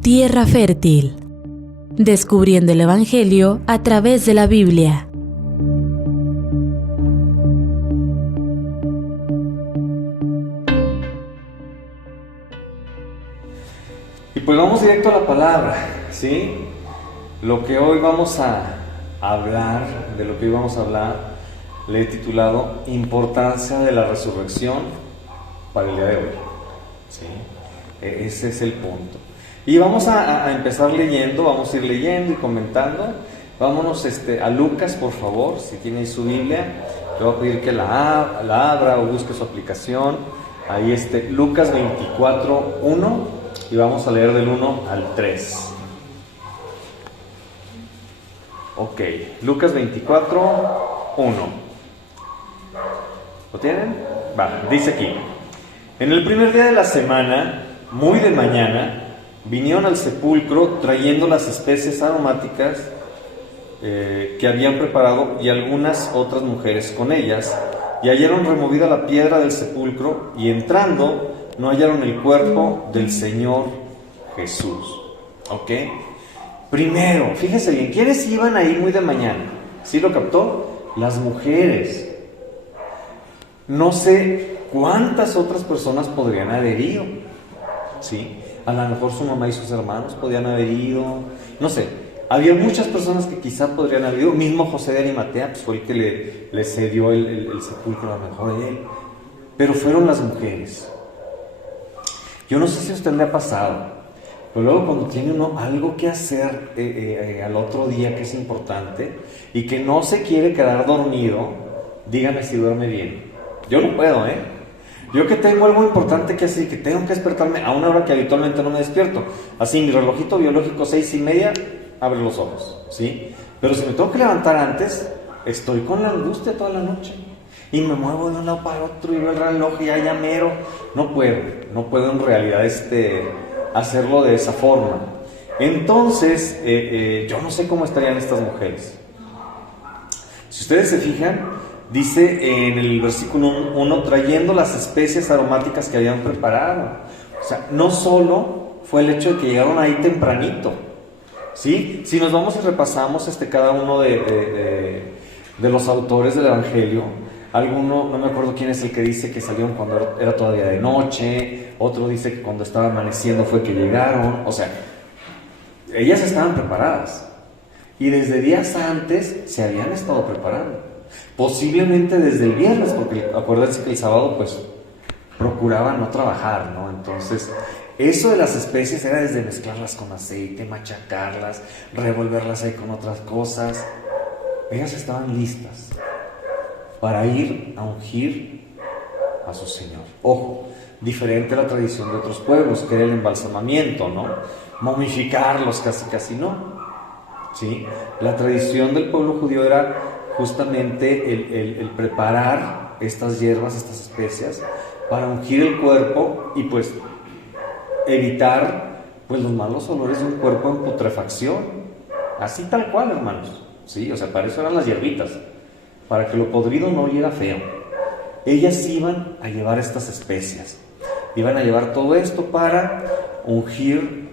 Tierra fértil. Descubriendo el Evangelio a través de la Biblia. Y pues vamos directo a la palabra, ¿sí? Lo que hoy vamos a hablar, le he titulado Importancia de la resurrección para el día de hoy, ¿sí? Ese es el punto. Y vamos a empezar leyendo, vamos a ir leyendo y comentando. Vámonos a Lucas, por favor, si tiene su Biblia. Le voy a pedir que la abra o busque su aplicación. Ahí Lucas 24, 1, y vamos a leer del 1 al 3. Ok, Lucas 24, 1. ¿Lo tienen? Va, dice aquí: en el primer día de la semana, muy de mañana, vinieron al sepulcro trayendo las especies aromáticas que habían preparado, y algunas otras mujeres con ellas, y hallaron removida la piedra del sepulcro, y entrando no hallaron el cuerpo del Señor Jesús. ¿Ok? Primero, fíjense bien, ¿quiénes iban ahí muy de mañana? ¿Sí lo captó? Las mujeres. No sé cuántas otras personas podrían haber ido, ¿sí? A lo mejor su mamá y sus hermanos podían haber ido, no sé. Había muchas personas que quizá podrían haber ido. Mismo José de Arimatea, pues fue el que le cedió el sepulcro a lo mejor a él. Pero fueron las mujeres. Yo no sé si a usted le ha pasado, pero luego cuando tiene uno algo que hacer al otro día que es importante y que no se quiere quedar dormido, dígame si duerme bien. Yo no puedo, Yo que tengo algo importante que hacer, que tengo que despertarme a una hora que habitualmente no me despierto. Así, mi relojito biológico 6:30, abre los ojos, ¿sí? Pero si me tengo que levantar antes, estoy con la angustia toda la noche. Y me muevo de un lado para otro y veo el reloj y ya mero. No puedo en realidad hacerlo de esa forma. Entonces, yo no sé cómo estarían estas mujeres. Si ustedes se fijan, dice en el versículo 1, trayendo las especies aromáticas que habían preparado. O sea, no solo fue el hecho de que llegaron ahí tempranito, ¿sí? Si nos vamos y repasamos cada uno de los autores del Evangelio, alguno, no me acuerdo quién es el que dice que salieron cuando era todavía de noche, otro dice que cuando estaba amaneciendo fue que llegaron. O sea, ellas estaban preparadas y desde días antes se habían estado preparando. Posiblemente desde el viernes, porque acuérdense que el sábado pues procuraban no trabajar, ¿no? Entonces, eso de las especies era desde mezclarlas con aceite, machacarlas, revolverlas ahí con otras cosas. Ellas estaban listas para ir a ungir a su Señor. Ojo, diferente a la tradición de otros pueblos, que era el embalsamamiento, ¿no? Momificarlos casi no, ¿sí? La tradición del pueblo judío era justamente el preparar estas hierbas, estas especias, para ungir el cuerpo y pues evitar pues los malos olores de un cuerpo en putrefacción. Así tal cual, hermanos, ¿sí? O sea, para eso eran las hierbitas, para que lo podrido no oliera feo. Ellas iban a llevar estas especias, iban a llevar todo esto para ungir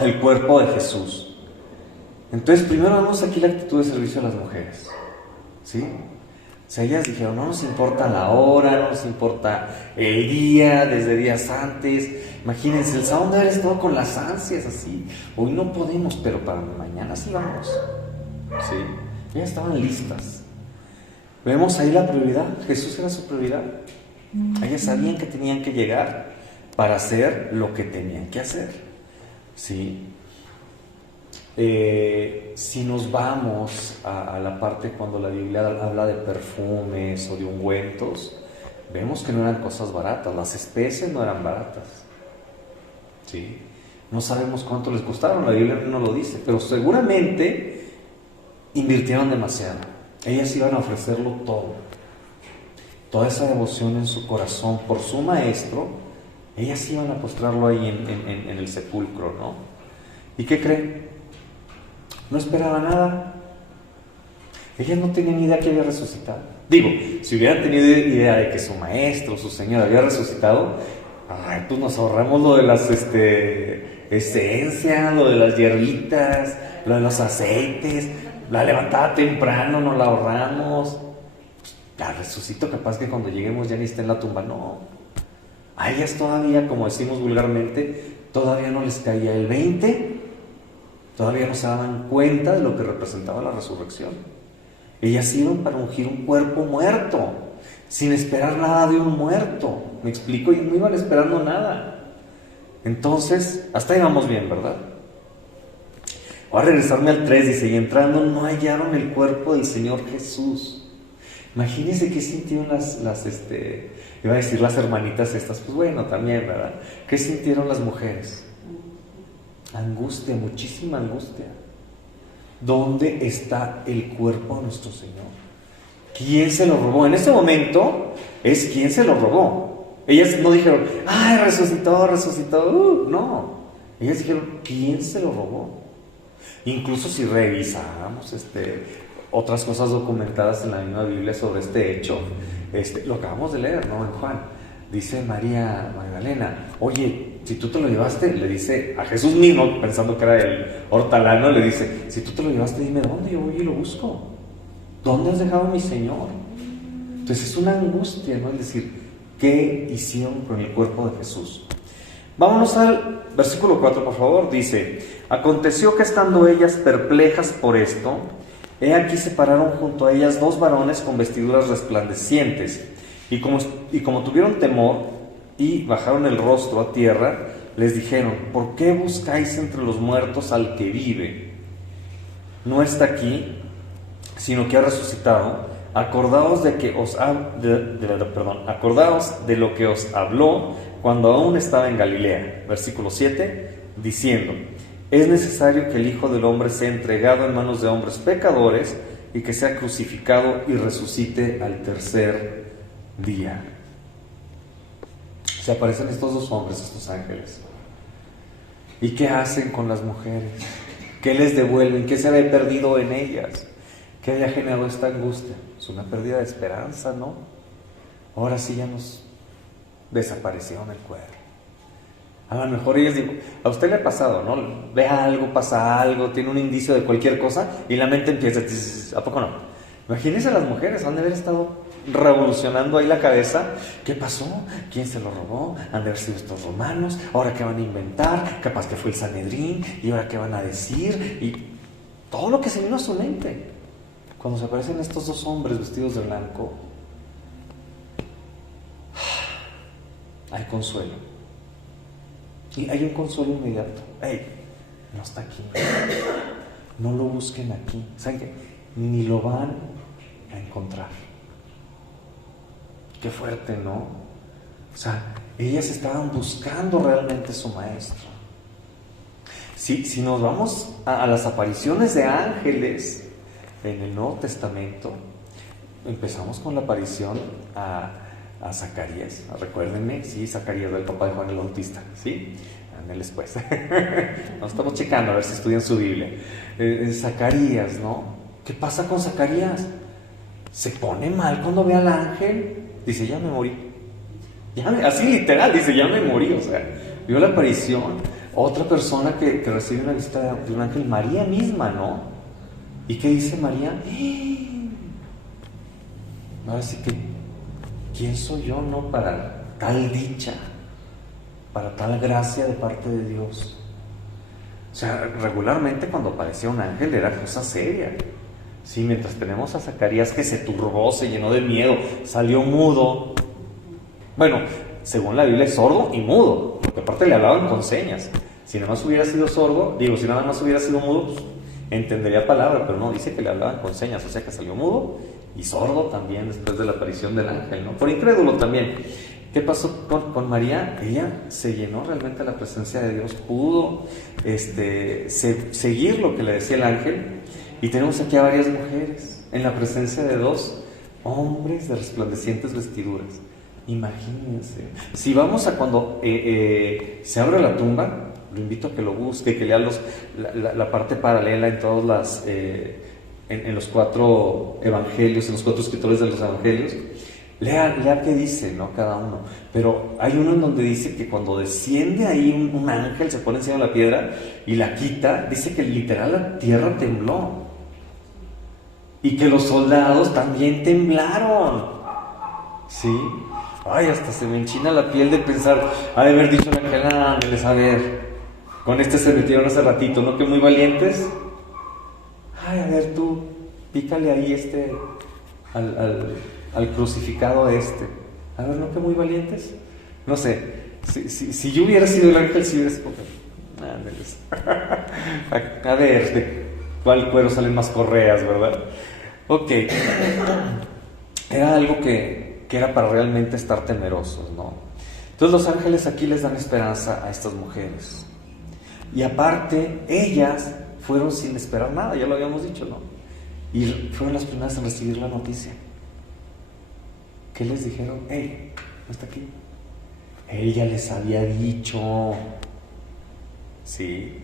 el cuerpo de Jesús. Entonces, primero vemos aquí la actitud de servicio de las mujeres, ¿sí? O sea, ellas dijeron, no nos importa la hora, no nos importa el día, desde días antes. Imagínense, el sábado de haber estado con las ansias así. Hoy no podemos, pero para mañana sí vamos, ¿sí? Ellas estaban listas. Vemos ahí la prioridad. Jesús era su prioridad. Ellas sabían que tenían que llegar para hacer lo que tenían que hacer, ¿sí? Si nos vamos a la parte cuando la Biblia habla de perfumes o de ungüentos, vemos que no eran cosas baratas. Las especies no eran baratas, ¿sí? No sabemos cuánto les costaron, la Biblia no lo dice, pero seguramente invirtieron demasiado. Ellas iban a ofrecerlo todo, toda esa devoción en su corazón por su maestro. Ellas iban a postrarlo ahí en el sepulcro, ¿no? ¿Y qué creen? No esperaba nada. Ellas no tenían ni idea que había resucitado. Digo, si hubieran tenido idea de que su maestro, su Señor había resucitado, pues nos ahorramos lo de las esencias, lo de las hierbitas, lo de los aceites, la levantada temprano nos la ahorramos. La resucito, capaz que cuando lleguemos ya ni esté en la tumba, no. A ellas todavía, como decimos vulgarmente, todavía no les caía el 20, todavía no se daban cuenta de lo que representaba la resurrección. Ellas iban para ungir un cuerpo muerto, sin esperar nada de un muerto. ¿Me explico? Y no iban esperando nada. Entonces, hasta ahí vamos bien, ¿verdad? Voy a regresarme al 3, dice, y entrando no hallaron el cuerpo del Señor Jesús. Imagínense qué sintieron iba a decir las hermanitas estas, pues bueno, también, ¿verdad? ¿Qué sintieron las mujeres? Angustia, muchísima angustia. ¿Dónde está el cuerpo de nuestro Señor? ¿Quién se lo robó? En este momento es quién se lo robó. Ellas no dijeron, ¡ay, resucitó, resucitó! No. Ellas dijeron, ¿quién se lo robó? Incluso si revisamos otras cosas documentadas en la misma Biblia sobre este hecho, lo acabamos de leer, ¿no? En Juan. Dice María Magdalena, oye, si tú te lo llevaste, le dice a Jesús mismo, pensando que era el hortelano, le dice, si tú te lo llevaste, dime dónde, yo voy y lo busco. ¿Dónde has dejado a mi Señor? Entonces es una angustia, ¿no? Es decir, ¿qué hicieron con el cuerpo de Jesús? Vámonos al versículo 4, por favor. Dice, aconteció que estando ellas perplejas por esto, he aquí se pararon junto a ellas dos varones con vestiduras resplandecientes, y como tuvieron temor y bajaron el rostro a tierra, les dijeron, ¿por qué buscáis entre los muertos al que vive? No está aquí, sino que ha resucitado. Acordaos acordaos de lo que os habló cuando aún estaba en Galilea. Versículo 7, diciendo, es necesario que el Hijo del Hombre sea entregado en manos de hombres pecadores y que sea crucificado y resucite al tercer día. Se aparecen estos dos hombres, estos ángeles. ¿Y qué hacen con las mujeres? ¿Qué les devuelven? ¿Qué se había perdido en ellas? ¿Qué había generado esta angustia? Es una pérdida de esperanza, ¿no? Ahora sí ya nos desaparecieron el cuerpo. A lo mejor ellos digo, a usted le ha pasado, ¿no? Ve algo, pasa algo, tiene un indicio de cualquier cosa y la mente empieza, ¿a poco no? Imagínense las mujeres, han de haber estado revolucionando ahí la cabeza. ¿Qué pasó? ¿Quién se lo robó? Han de haber sido estos romanos. ¿Ahora qué van a inventar? Capaz que fue el Sanedrín. ¿Y ahora qué van a decir? Y todo lo que se vino a su mente. Cuando se aparecen estos dos hombres vestidos de blanco, hay consuelo. Y hay un consuelo inmediato. ¡Ey! No está aquí. No lo busquen aquí. ¿Saben qué? Ni lo van a encontrar. Qué fuerte, ¿no? O sea, ellas estaban buscando realmente a su maestro. Si nos vamos a las apariciones de ángeles en el Nuevo Testamento, empezamos con la aparición a Zacarías. Recuérdenme, sí, Zacarías, el papá de Juan el Bautista, ¿sí? Ándeles pues. Nos estamos checando a ver si estudian su Biblia. Zacarías, ¿no? ¿Qué pasa con Zacarías? Se pone mal cuando ve al ángel. Dice, ya me morí. Así literal, dice, ya me morí. O sea, vio la aparición. Otra persona que recibe una visita de un ángel, María misma, ¿no? ¿Y qué dice María? Ahora sí que, ¿quién soy yo, no? Para tal dicha, para tal gracia de parte de Dios. O sea, regularmente cuando aparecía un ángel era cosa seria. Sí, mientras tenemos a Zacarías que se turbó, se llenó de miedo, salió mudo. Bueno, según la Biblia es sordo y mudo, porque aparte le hablaban con señas. Si nada más hubiera sido sordo, si nada más hubiera sido mudo, pues, entendería palabra, pero no, dice que le hablaban con señas, o sea que salió mudo y sordo también después de la aparición del ángel, ¿no? Por incrédulo también. ¿Qué pasó con María? Ella se llenó realmente de la presencia de Dios, pudo seguir lo que le decía el ángel. Y tenemos aquí a varias mujeres en la presencia de dos hombres de resplandecientes vestiduras. Imagínense. Si vamos a cuando se abre la tumba, lo invito a que lo busque, que lea la parte paralela en todas en los 4 evangelios, en los 4 escritores de los evangelios. Lea qué dice, ¿no? Cada uno. Pero hay uno en donde dice que cuando desciende ahí un ángel, se pone encima de la piedra y la quita, dice que literal la tierra tembló. Y que los soldados también temblaron. ¿Sí? Ay, hasta se me enchina la piel de pensar, ha de haber dicho el ángel, ángeles, a ver, con este se metieron hace ratito, ¿no? Que muy valientes. Ay, a ver tú, pícale ahí al crucificado este. A ver, ¿no? Que muy valientes. No sé, si yo hubiera sido el ángel, si hubiera sido... Ángeles. A ver, ¿de cuál cuero salen más correas, verdad? Ok. Era algo que era para realmente estar temerosos, ¿no? Entonces los ángeles aquí les dan esperanza a estas mujeres. Y aparte, ellas fueron sin esperar nada, ya lo habíamos dicho, ¿no? Y fueron las primeras en recibir la noticia. ¿Qué les dijeron? ¡Ey! ¿No está aquí? Él ya les había dicho. Sí,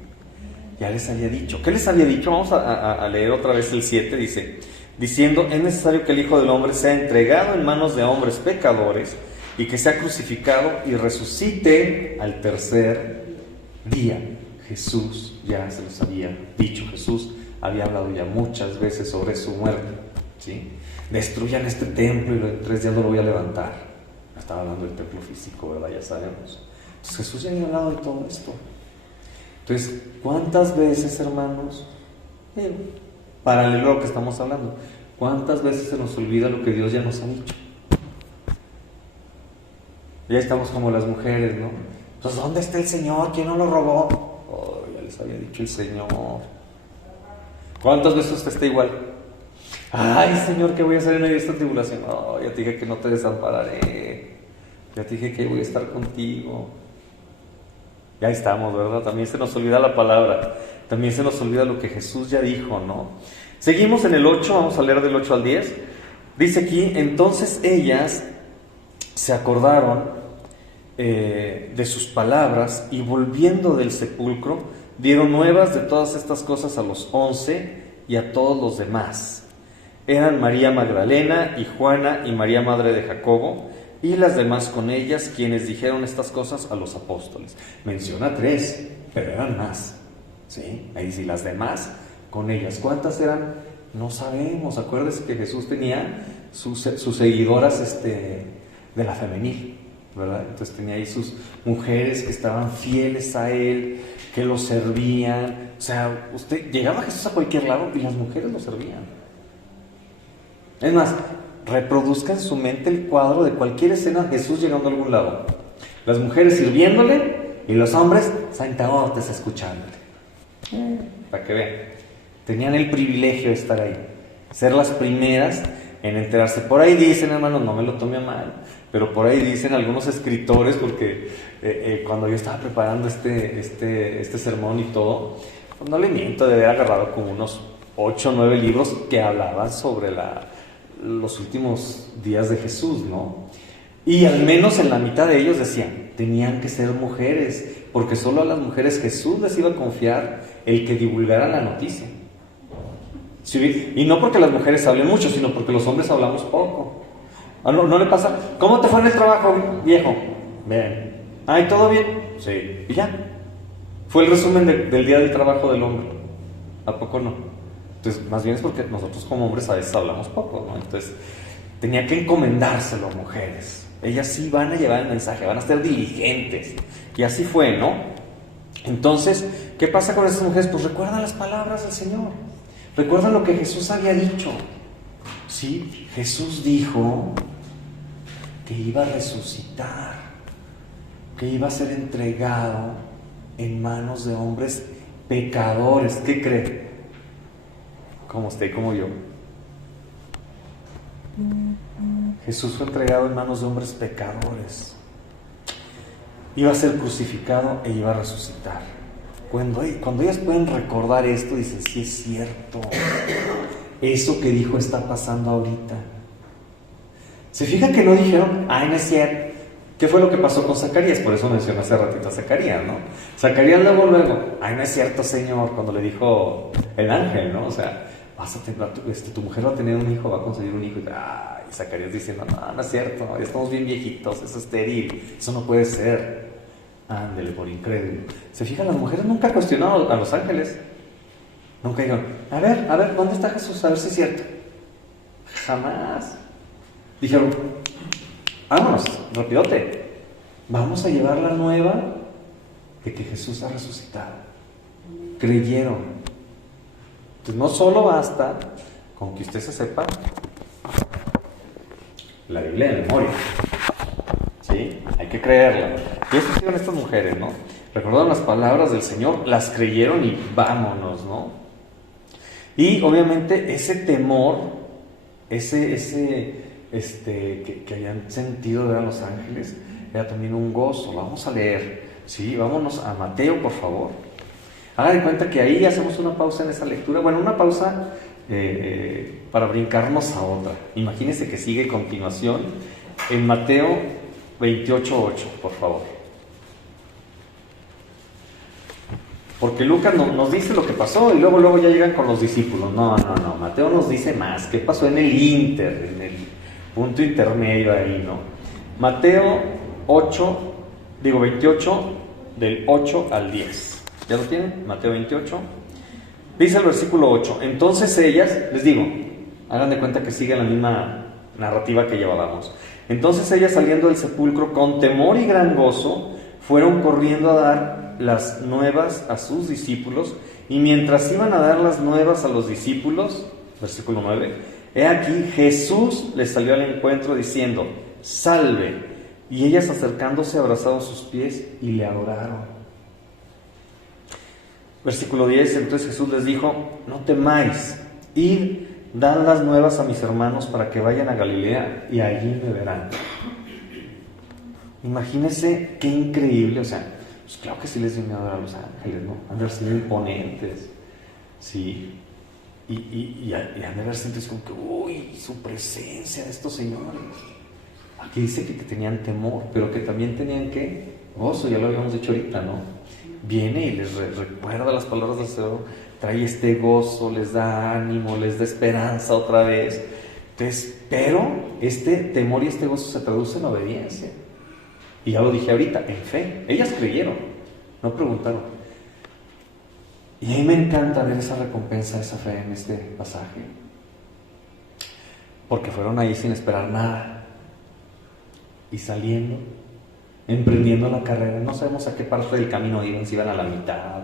ya les había dicho. ¿Qué les había dicho? Vamos a leer otra vez el 7, dice... Diciendo, es necesario que el Hijo del Hombre sea entregado en manos de hombres pecadores y que sea crucificado y resucite al tercer día. Jesús ya se los había dicho, Jesús había hablado ya muchas veces sobre su muerte, ¿sí? Destruyan este templo y en 3 días lo voy a levantar. Estaba hablando del templo físico, ¿verdad? Ya sabemos. Entonces Jesús ya había hablado de todo esto. Entonces, ¿cuántas veces, hermanos? Paralelo a lo que estamos hablando, ¿cuántas veces se nos olvida lo que Dios ya nos ha dicho? Ya estamos como las mujeres, ¿no? Pues ¿dónde está el Señor? ¿Quién no lo robó? Oh, ya les había dicho el Señor. ¿Cuántas veces usted está igual? Ay, Señor, ¿qué voy a hacer en medio de esta tribulación? Oh, ya te dije que no te desampararé. Ya te dije que voy a estar contigo. Ya estamos, ¿verdad? También se nos olvida la palabra. También se nos olvida lo que Jesús ya dijo, ¿no? Seguimos en el 8, vamos a leer del 8 al 10. Dice aquí, entonces ellas se acordaron de sus palabras y volviendo del sepulcro, dieron nuevas de todas estas cosas a los 11 y a todos los demás. Eran María Magdalena y Juana y María madre de Jacobo y las demás con ellas, quienes dijeron estas cosas a los apóstoles. Menciona 3, pero eran más. ¿Sí? Ahí sí, las demás con ellas. ¿Cuántas eran? No sabemos. Acuérdense que Jesús tenía sus seguidoras de la femenil, ¿verdad? Entonces tenía ahí sus mujeres que estaban fieles a Él, que lo servían. O sea, usted llegaba a Jesús a cualquier lado y las mujeres lo servían. Es más, reproduzca en su mente el cuadro de cualquier escena de Jesús llegando a algún lado. Las mujeres sirviéndole y los hombres sentados escuchándole. Para que vean, tenían el privilegio de estar ahí, ser las primeras en enterarse. Por ahí dicen, hermanos, no me lo tome a mal, pero por ahí dicen algunos escritores, porque cuando yo estaba preparando este sermón y todo, pues no le miento, de haber agarrado como unos 8 o 9 libros que hablaban sobre los últimos días de Jesús, ¿no? Y al menos en la mitad de ellos decían, tenían que ser mujeres, porque solo a las mujeres Jesús les iba a confiar el que divulgara la noticia. ¿Sí? Y no porque las mujeres hablen mucho, sino porque los hombres hablamos poco. ¿No le pasa? ¿Cómo te fue en el trabajo, viejo? Bien. ¿Ay, todo bien? Sí. Y ya. Fue el resumen del día del trabajo del hombre. ¿A poco no? Entonces, más bien es porque nosotros como hombres a veces hablamos poco, ¿no? Entonces, tenía que encomendárselo a mujeres. Ellas sí van a llevar el mensaje, van a ser diligentes. Y así fue, ¿no? Entonces, ¿qué pasa con esas mujeres? Pues recuerdan las palabras del Señor. Recuerdan lo que Jesús había dicho. Sí, Jesús dijo que iba a resucitar, que iba a ser entregado en manos de hombres pecadores. ¿Qué cree? Como usted y como yo. Jesús fue entregado en manos de hombres pecadores. Iba a ser crucificado e iba a resucitar. Cuando ellas pueden recordar esto, dicen, sí es cierto. Eso que dijo está pasando ahorita. ¿Se fija que no dijeron, ay, no es cierto? ¿Qué fue lo que pasó con Zacarías? Por eso mencioné hace ratito a Zacarías, ¿no? Zacarías luego, ay, no es cierto, Señor, cuando le dijo el ángel, ¿no? O sea, tu mujer va a tener un hijo, va a conseguir un hijo. Y Zacarías diciendo, no, no es cierto, ya estamos bien viejitos, es estéril, eso no puede ser. Ándele, por incrédulo. Se fijan, las mujeres nunca cuestionaron a los ángeles. Nunca dijeron, a ver, ¿dónde está Jesús? A ver si es cierto. Jamás. Dijeron, vámonos, rapidote. Vamos a llevar la nueva de que Jesús ha resucitado. Creyeron. Entonces no solo basta con que usted se sepa la Biblia de memoria. ¿Sí? Hay que creerla. Y eso hicieron estas mujeres, ¿no? Recordaron las palabras del Señor, las creyeron y vámonos, ¿no? Y obviamente ese temor, que habían sentido de ver a los ángeles, era también un gozo. Vamos a leer, ¿sí? Vámonos a Mateo, por favor. Hagan de cuenta que ahí hacemos una pausa en esa lectura. Bueno, una pausa para brincarnos a otra. Imagínense que sigue continuación en Mateo 28:8, por favor. Porque Lucas nos dice lo que pasó y luego ya llegan con los discípulos. No, Mateo nos dice más. ¿Qué pasó en el en el punto intermedio ahí, no? Mateo 28, del 8 al 10. ¿Ya lo tienen? Mateo 28. Dice el versículo 8. Entonces ellas, les digo, hagan de cuenta que sigue la misma narrativa que llevábamos. Entonces ellas, saliendo del sepulcro con temor y gran gozo, fueron corriendo a dar las nuevas a sus discípulos, y mientras iban a dar las nuevas a los discípulos, versículo 9, he aquí Jesús les salió al encuentro diciendo, salve, y ellas acercándose abrazaron sus pies y le adoraron. Versículo 10, entonces Jesús les dijo, no temáis, id, dad las nuevas a mis hermanos para que vayan a Galilea y allí me verán. Imagínense qué increíble, o sea, pues claro que sí les dio miedo a los ángeles, ¿no? Han de ser imponentes, sí, y han de haber sentido como que, uy, su presencia de estos señores. Aquí dice que tenían temor, pero que también tenían, ¿qué? Gozo, ya lo habíamos dicho ahorita, ¿no? Viene y les recuerda las palabras del Señor, trae este gozo, les da ánimo, les da esperanza otra vez. Entonces, pero este temor y este gozo se traduce en obediencia. Y ya lo dije ahorita, en fe. Ellas creyeron, no preguntaron. Y a mí me encanta ver esa recompensa, esa fe en este pasaje. Porque fueron ahí sin esperar nada. Y saliendo, emprendiendo la carrera. No sabemos a qué parte del camino iban, si iban a la mitad.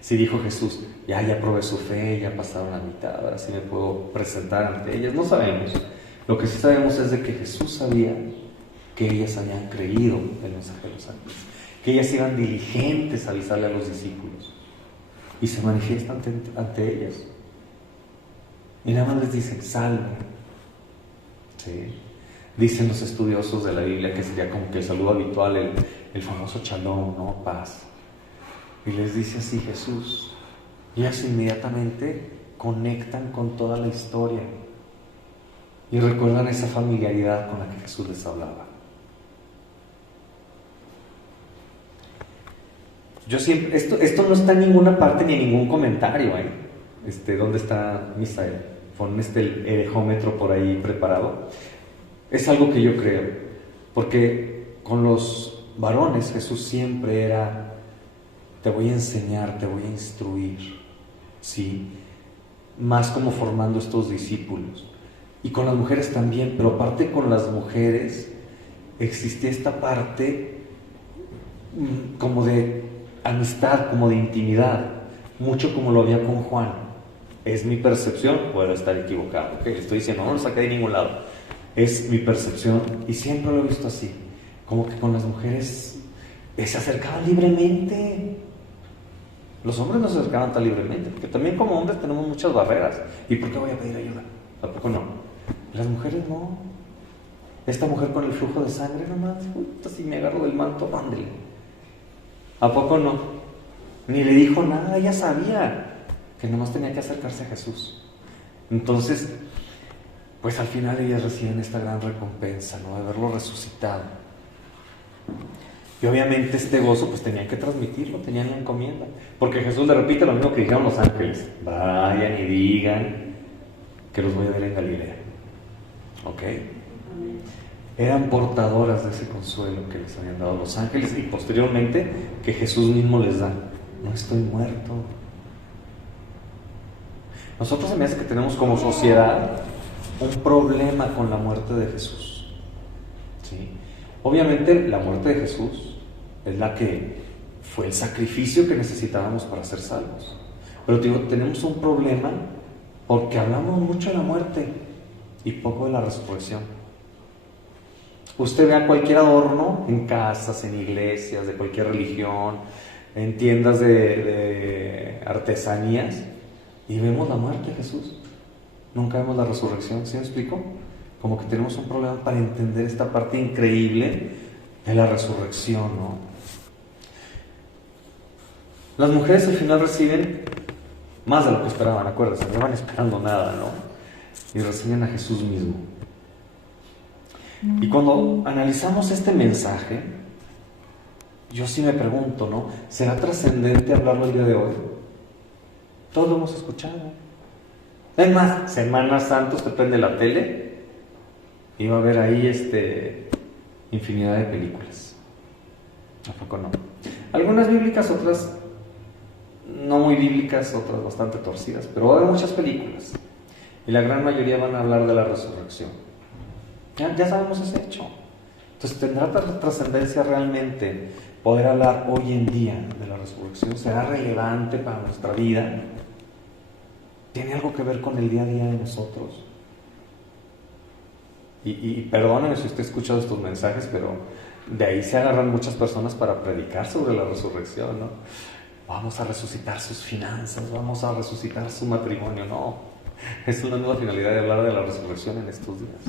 Si dijo Jesús, ya probé su fe, ya pasaron la mitad, ahora sí me puedo presentar ante ellas. No sabemos. Lo que sí sabemos es de que Jesús sabía que ellas habían creído el mensaje de los ángeles, que ellas iban diligentes a avisarle a los discípulos, y se manifiestan ante ellas, y nada más les dicen, salve. ¿Sí? Dicen los estudiosos de la Biblia que sería como que el saludo habitual, el famoso shalom, ¿no? Paz. Y les dice así Jesús, y ellas inmediatamente conectan con toda la historia y recuerdan esa familiaridad con la que Jesús les hablaba. Yo siempre, esto no está en ninguna parte ni en ningún comentario, ¿dónde está Misael? Pon el erejómetro por ahí preparado. Es algo que yo creo, porque con los varones Jesús siempre era, te voy a enseñar, te voy a instruir, ¿sí? Más como formando estos discípulos. Y con las mujeres también, pero aparte con las mujeres existía esta parte como de amistad, como de intimidad, mucho como lo había con Juan. Es mi percepción, puedo estar equivocado, ¿okay? Estoy diciendo, no lo saqué de ningún lado, es mi percepción y siempre lo he visto así, como que con las mujeres se acercaban libremente. Los hombres no se acercaban tan libremente, porque también como hombres tenemos muchas barreras. ¿Y por qué voy a pedir ayuda? Tampoco no. Las mujeres no. Esta mujer con el flujo de sangre nomás, si me agarro del manto, ándele. ¿A poco no? Ni le dijo nada, ella sabía que nomás tenía que acercarse a Jesús. Entonces, pues al final ellas reciben esta gran recompensa, ¿no? De verlo resucitado. Y obviamente este gozo pues tenían que transmitirlo, tenían la encomienda. Porque Jesús le repite lo mismo que dijeron los ángeles. Vayan y digan que los voy a ver en Galilea. ¿Ok? Eran portadoras de ese consuelo que les habían dado los ángeles y posteriormente que Jesús mismo les da. No estoy muerto. Nosotros se me hace que tenemos como sociedad un problema con la muerte de Jesús. ¿Sí? Obviamente la muerte de Jesús es la que fue el sacrificio que necesitábamos para ser salvos. Pero digo, tenemos un problema porque hablamos mucho de la muerte y poco de la resurrección. Usted vea cualquier adorno en casas, en iglesias, de cualquier religión, en tiendas de artesanías, y vemos la muerte de Jesús. Nunca vemos la resurrección, ¿sí me explico? Como que tenemos un problema para entender esta parte increíble de la resurrección, ¿no? Las mujeres al final reciben más de lo que esperaban, acuérdense, no van esperando nada, ¿no? Y reciben a Jesús mismo. Y cuando analizamos este mensaje, yo sí me pregunto, ¿no? ¿Será trascendente hablarlo el día de hoy? Todos lo hemos escuchado. Es más, Semana Santa, usted prende la tele y va a ver ahí infinidad de películas. ¿A poco no? Algunas bíblicas, otras no muy bíblicas, otras bastante torcidas, pero va a haber muchas películas. Y la gran mayoría van a hablar de la resurrección. Ya sabemos ese hecho. Entonces, ¿tendrá trascendencia realmente poder hablar hoy en día de la resurrección? ¿Será relevante para nuestra vida? ¿Tiene algo que ver con el día a día de nosotros? Y perdónenme si usted ha escuchado estos mensajes, pero de ahí se agarran muchas personas para predicar sobre la resurrección, ¿no? Vamos a resucitar sus finanzas, vamos a resucitar su matrimonio. No, es una nueva finalidad de hablar de la resurrección en estos días.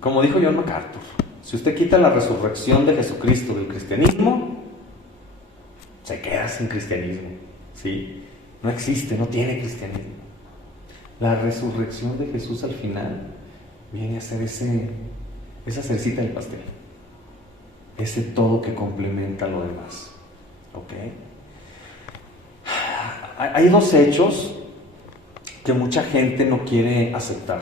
Como dijo John MacArthur, si usted quita la resurrección de Jesucristo del cristianismo, se queda sin cristianismo, ¿sí? No existe, no tiene cristianismo. La resurrección de Jesús al final viene a ser esa cerecita del pastel, ese todo que complementa lo demás. ¿Ok? Hay dos hechos que mucha gente no quiere aceptar.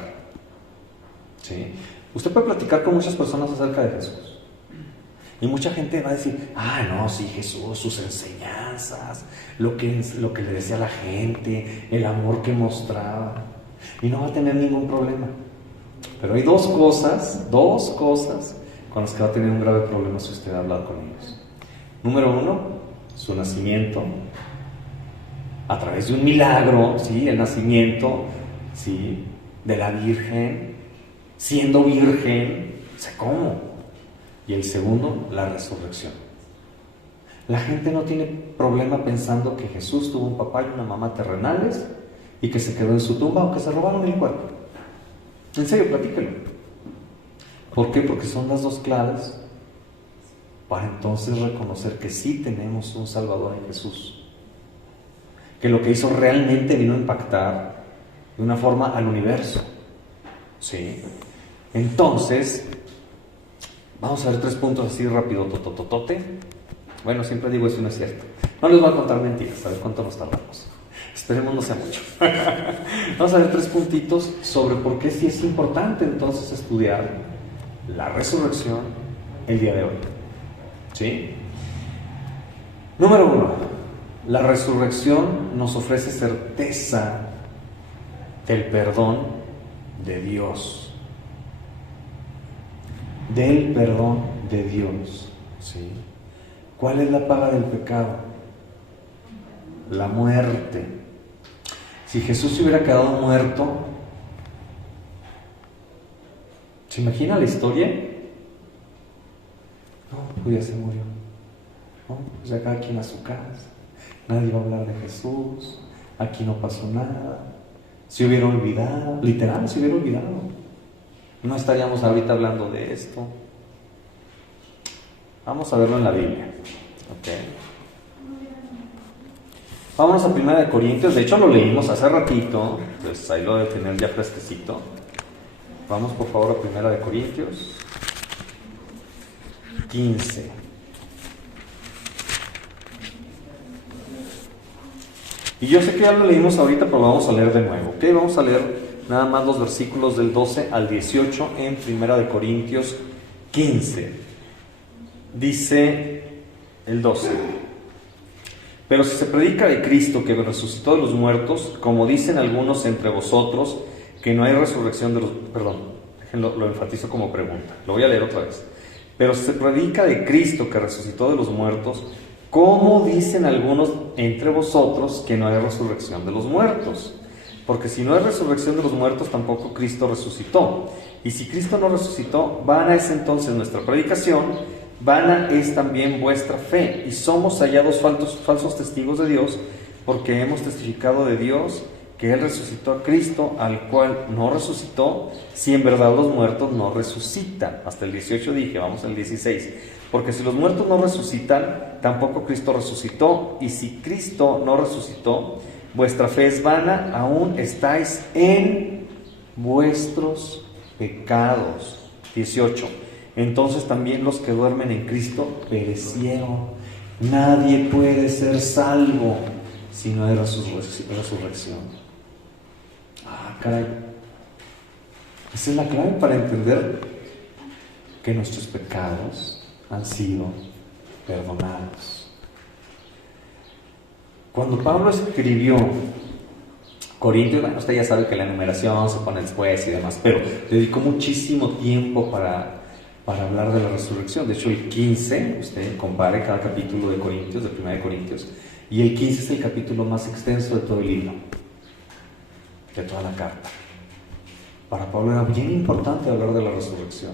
¿Sí? Usted puede platicar con muchas personas acerca de Jesús y mucha gente va a decir, no, sí, Jesús, sus enseñanzas, lo que le decía a la gente, el amor que mostraba, y no va a tener ningún problema. Pero hay dos cosas con las que va a tener un grave problema si usted ha hablado con ellos. Número uno, su nacimiento a través de un milagro, ¿sí? El nacimiento, ¿sí? De la Virgen, siendo virgen, ¿cómo? Y el segundo, la resurrección. La gente no tiene problema pensando que Jesús tuvo un papá y una mamá terrenales y que se quedó en su tumba o que se robaron el cuerpo. En serio, platíquenlo. ¿Por qué? Porque son las dos claves para entonces reconocer que sí tenemos un Salvador en Jesús, que lo que hizo realmente vino a impactar de una forma al universo. ¿Sí? Entonces, vamos a ver 3 puntos así rápido, tototote. Bueno, siempre digo eso, no es cierto. No les voy a contar mentiras, a ver cuánto nos tardamos. Esperemos no sea mucho. Vamos a ver 3 puntitos sobre por qué sí es importante entonces estudiar la resurrección el día de hoy. ¿Sí? Número 1. La resurrección nos ofrece certeza del perdón de Dios. Del perdón de Dios. ¿Sí? ¿Cuál es la paga del pecado? La muerte. Si Jesús se hubiera quedado muerto, ¿se imagina la historia? No, pues ya se murió. No, pues ya cada quien a su casa. Nadie va a hablar de Jesús. Aquí no pasó nada. Se hubiera olvidado, literal, se hubiera olvidado. No estaríamos ahorita hablando de esto. Vamos a verlo en la Biblia. ¿Ok? Vámonos a 1 Corintios. De hecho lo leímos hace ratito, pues ahí lo debe tener ya fresquecito. Vamos por favor a 1 Corintios 15. Y yo sé que ya lo leímos ahorita, pero lo vamos a leer de nuevo, ¿ok? Vamos a leer nada más los versículos del 12 al 18 en 1 Corintios 15. Dice el 12: pero si se predica de Cristo que resucitó de los muertos, como dicen algunos entre vosotros, que no hay resurrección de los... Perdón, lo enfatizo como pregunta, lo voy a leer otra vez. Pero si se predica de Cristo que resucitó de los muertos, ¿cómo dicen algunos entre vosotros que no hay resurrección de los muertos? Porque si no hay resurrección de los muertos, tampoco Cristo resucitó. Y si Cristo no resucitó, vana es entonces nuestra predicación, vana es también vuestra fe. Y somos hallados falsos testigos de Dios, porque hemos testificado de Dios que Él resucitó a Cristo, al cual no resucitó, si en verdad los muertos no resucitan. Hasta el 18 dije, vamos al 16. Porque si los muertos no resucitan, tampoco Cristo resucitó. Y si Cristo no resucitó, vuestra fe es vana, aún estáis en vuestros pecados. 18. Entonces también los que duermen en Cristo perecieron. Nadie puede ser salvo si no hay resurrección. Caray. Esa es la clave para entender que nuestros pecados han sido perdonados. Cuando Pablo escribió Corintios, bueno, usted ya sabe que la numeración se pone después y demás, pero dedicó muchísimo tiempo para hablar de la resurrección. De hecho, el 15, usted compare cada capítulo de Corintios, de 1 Corintios, y el 15 es el capítulo más extenso de todo el libro, de toda la carta. Para Pablo era bien importante hablar de la resurrección.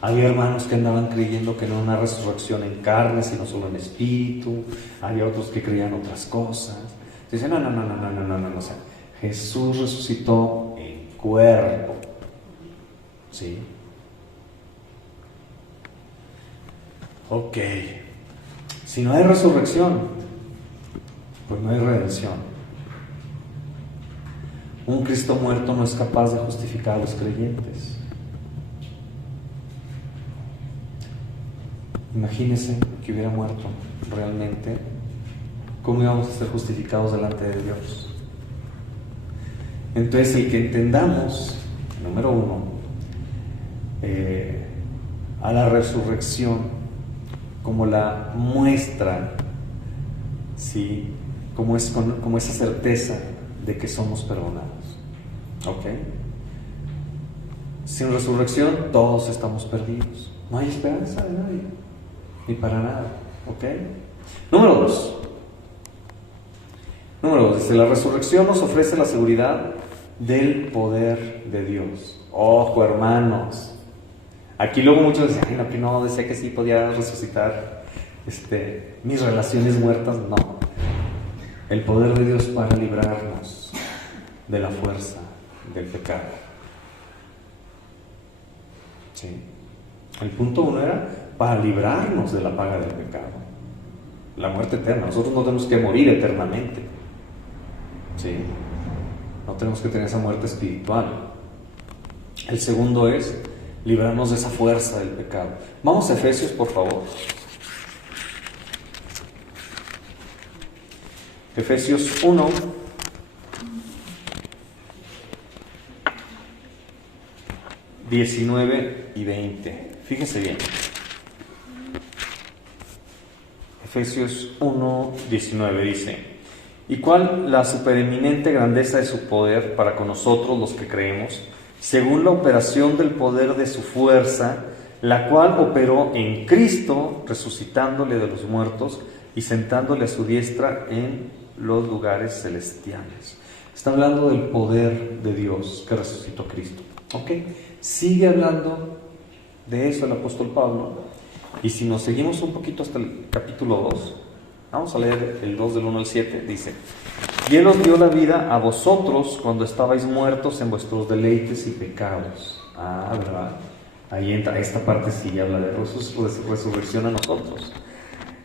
Había hermanos que andaban creyendo que no era una resurrección en carne, sino solo en espíritu. Había otros que creían otras cosas. Dicen, no, o sea, Jesús resucitó en cuerpo. ¿Sí? Ok. Si no hay resurrección, pues no hay redención. Un Cristo muerto no es capaz de justificar a los creyentes. Imagínense que hubiera muerto realmente. ¿Cómo íbamos a ser justificados delante de Dios? Entonces, el que entendamos, número uno, a la resurrección como la muestra, ¿sí? como esa certeza de que somos perdonados. ¿Ok? Sin resurrección todos estamos perdidos. No hay esperanza de nadie, ni para nada. ¿Ok? Número dos, dice, la resurrección nos ofrece la seguridad del poder de Dios. Ojo, hermanos. Aquí luego muchos decían, ay, no, que no, decía que sí podía resucitar mis relaciones muertas. No. El poder de Dios para librarnos de la fuerza del pecado. ¿Sí? El punto uno era para librarnos de la paga del pecado, la muerte eterna. Nosotros no tenemos que morir eternamente. ¿Sí? No tenemos que tener esa muerte espiritual. El segundo es librarnos de esa fuerza del pecado. Vamos a Efesios, por favor. Efesios 1, ...19 y 20. Fíjense bien. Efesios 1, 19 dice: ¿y cuál la supereminente grandeza de su poder para con nosotros los que creemos, según la operación del poder de su fuerza, la cual operó en Cristo, resucitándole de los muertos y sentándole a su diestra en los lugares celestiales? Está hablando del poder de Dios que resucitó a Cristo. ¿Ok? Sigue hablando de eso el apóstol Pablo. Y si nos seguimos un poquito hasta el capítulo 2, vamos a leer el 2 del 1 al 7, dice: y Él os dio la vida a vosotros cuando estabais muertos en vuestros deleites y pecados. ¿Verdad? Ahí entra, esta parte sí habla de resurrección a nosotros,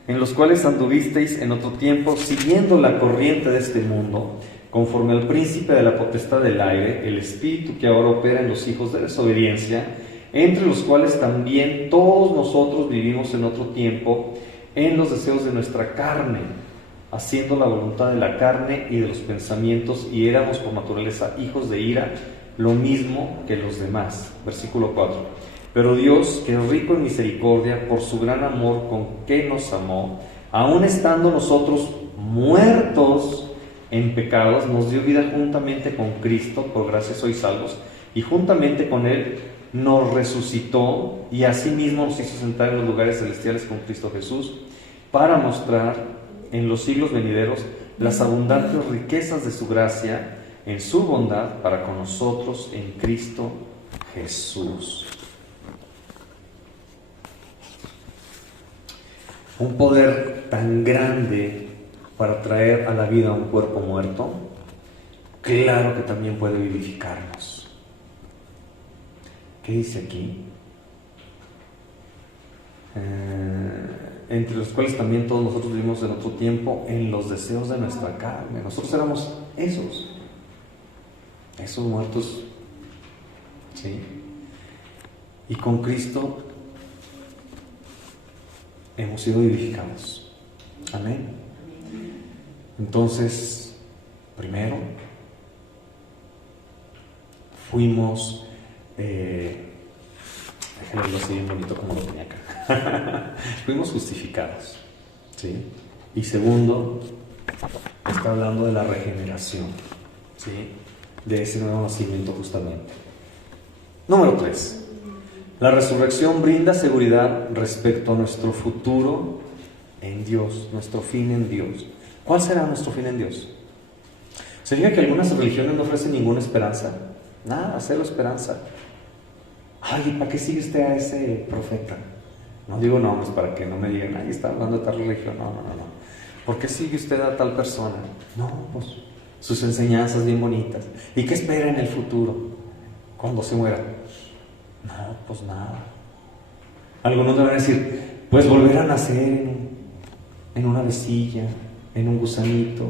en los cuales anduvisteis en otro tiempo, siguiendo la corriente de este mundo, conforme al príncipe de la potestad del aire, el espíritu que ahora opera en los hijos de desobediencia, entre los cuales también todos nosotros vivimos en otro tiempo, en los deseos de nuestra carne, haciendo la voluntad de la carne y de los pensamientos, y éramos por naturaleza hijos de ira, lo mismo que los demás. Versículo 4. Pero Dios, que es rico en misericordia, por su gran amor con que nos amó, aun estando nosotros muertos en pecados, nos dio vida juntamente con Cristo, por gracia sois salvos, y juntamente con Él nos resucitó, y asimismo nos hizo sentar en los lugares celestiales con Cristo Jesús, para mostrar en los siglos venideros las abundantes riquezas de su gracia en su bondad para con nosotros en Cristo Jesús. Un poder tan grande para traer a la vida un cuerpo muerto, claro que también puede vivificarnos. ¿Qué dice aquí? Entre los cuales también todos nosotros vivimos en otro tiempo en los deseos de nuestra carne. Nosotros éramos esos muertos, ¿sí? Y con Cristo hemos sido vivificados. Amén. Entonces, primero, fuimos, déjenme verlo así bien bonito como lo tenía acá. Fuimos justificados, ¿sí? Y segundo, está hablando de la regeneración, ¿sí? De ese nuevo nacimiento justamente. Número 3. La resurrección brinda seguridad respecto a nuestro futuro en Dios, nuestro fin en Dios. ¿Cuál será nuestro fin en Dios? ¿Se fija que algunas religiones no ofrecen ninguna esperanza? Nada, cero esperanza. Ay, ¿para qué sigue usted a ese profeta? No digo nombres para que no me digan, ahí está hablando de tal religión. No. ¿Por qué sigue usted a tal persona? No, pues sus enseñanzas bien bonitas. ¿Y qué espera en el futuro? Cuando se muera. No, pues nada. Algunos me van a decir, pues volver a nacer en una avecilla, en un gusanito,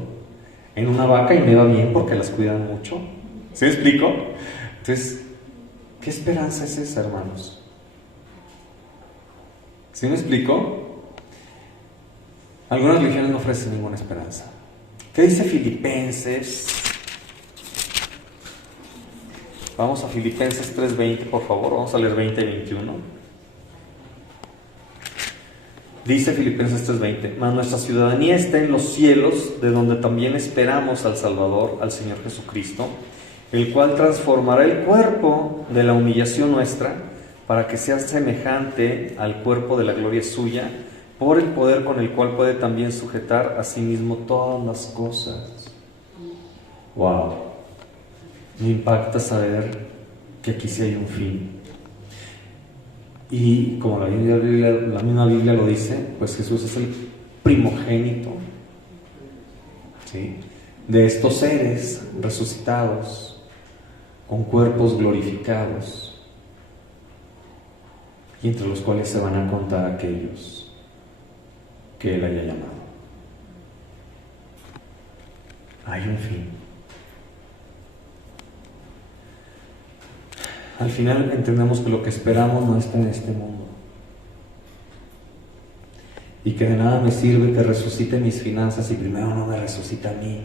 en una vaca, y me va bien porque las cuidan mucho. ¿Sí me explico? Entonces, ¿qué esperanza es esa, hermanos? ¿Sí me explico? Algunas religiones no ofrecen ninguna esperanza. ¿Qué dice Filipenses? Vamos a Filipenses 3:20, por favor. Vamos a leer 20 y 21. Dice Filipenses 3:20: mas nuestra ciudadanía está en los cielos, de donde también esperamos al Salvador, al Señor Jesucristo, el cual transformará el cuerpo de la humillación nuestra para que sea semejante al cuerpo de la gloria suya, por el poder con el cual puede también sujetar a sí mismo todas las cosas. Wow, me impacta saber que aquí sí hay un fin. Y como la misma Biblia lo dice, pues Jesús es el primogénito, ¿sí?, de estos seres resucitados con cuerpos glorificados, y entre los cuales se van a contar aquellos que Él haya llamado. Hay un fin. Al final entendemos que lo que esperamos no está en este mundo, y que de nada me sirve que resucite mis finanzas si primero no me resucita a mí,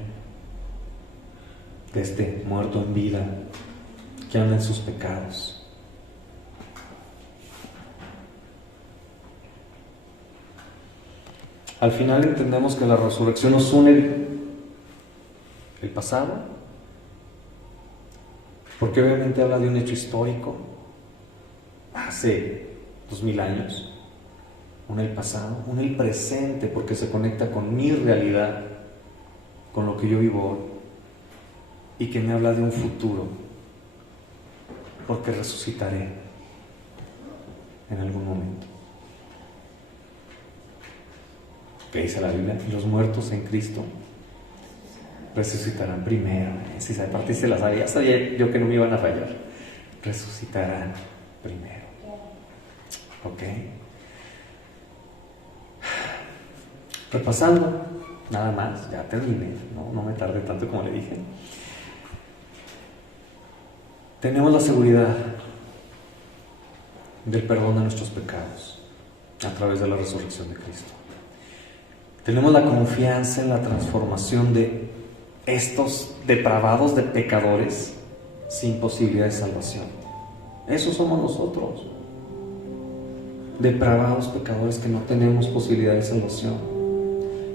que esté muerto en vida, que anda en sus pecados. Al final entendemos que la resurrección nos une el pasado, porque obviamente habla de un hecho histórico, hace 2000 años, une el pasado, une el presente, porque se conecta con mi realidad, con lo que yo vivo hoy, y que me habla de un futuro, porque resucitaré en algún momento. ¿Qué dice la Biblia? Los muertos en Cristo resucitarán primero. Si aparte se las sabía, sabía yo que no me iban a fallar. Resucitarán primero. ¿Ok? Repasando, nada más, ya terminé, no me tardé tanto como le dije. Tenemos la seguridad del perdón de nuestros pecados a través de la resurrección de Cristo. Tenemos la confianza en la transformación de estos depravados de pecadores sin posibilidad de salvación. Eso somos nosotros. Depravados pecadores que no tenemos posibilidad de salvación.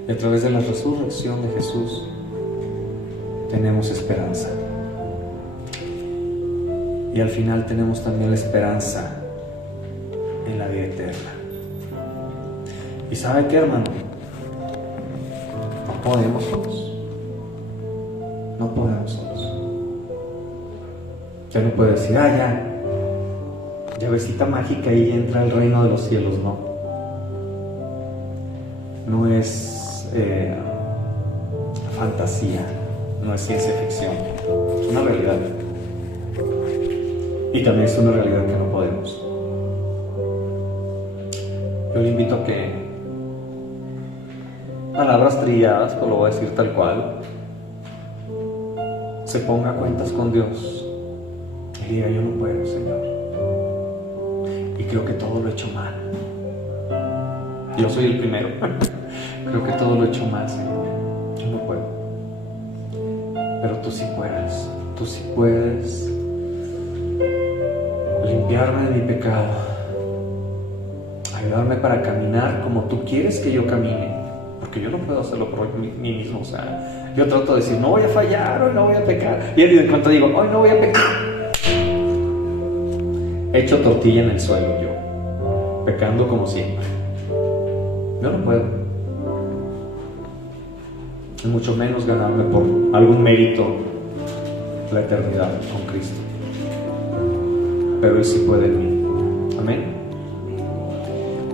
Y a través de la resurrección de Jesús tenemos esperanza. Y al final tenemos también la esperanza en la vida eterna. ¿Y sabe qué, hermano? No podemos solos. No podemos solos. Ya no puede decir, ya, llavecita mágica y entra al reino de los cielos. No es fantasía, no es ciencia ficción, es una realidad. Y también es una realidad que no podemos. Yo le invito a que, palabras trilladas, pues lo voy a decir tal cual, se ponga a cuentas con Dios y diga, yo no puedo, Señor, y creo que todo lo he hecho mal. Yo soy el primero. Creo que todo lo he hecho mal, Señor. Yo no puedo. Pero tú sí puedes. Tú sí puedes limpiarme de mi pecado, ayudarme para caminar como tú quieres que yo camine, porque yo no puedo hacerlo por mí mismo. O sea, yo trato de decir, no voy a fallar, hoy no voy a pecar, y de cuanto digo, hoy no voy a pecar, hecho tortilla en el suelo yo, pecando como siempre. Yo no puedo, y mucho menos ganarme por algún mérito la eternidad con Cristo. Pero Él sí puede en mí. Amén.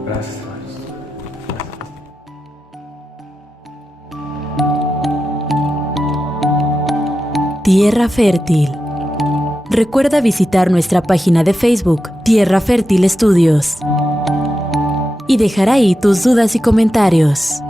Gracias, hermanos. Tierra Fértil. Recuerda visitar nuestra página de Facebook, Tierra Fértil Estudios, y dejar ahí tus dudas y comentarios.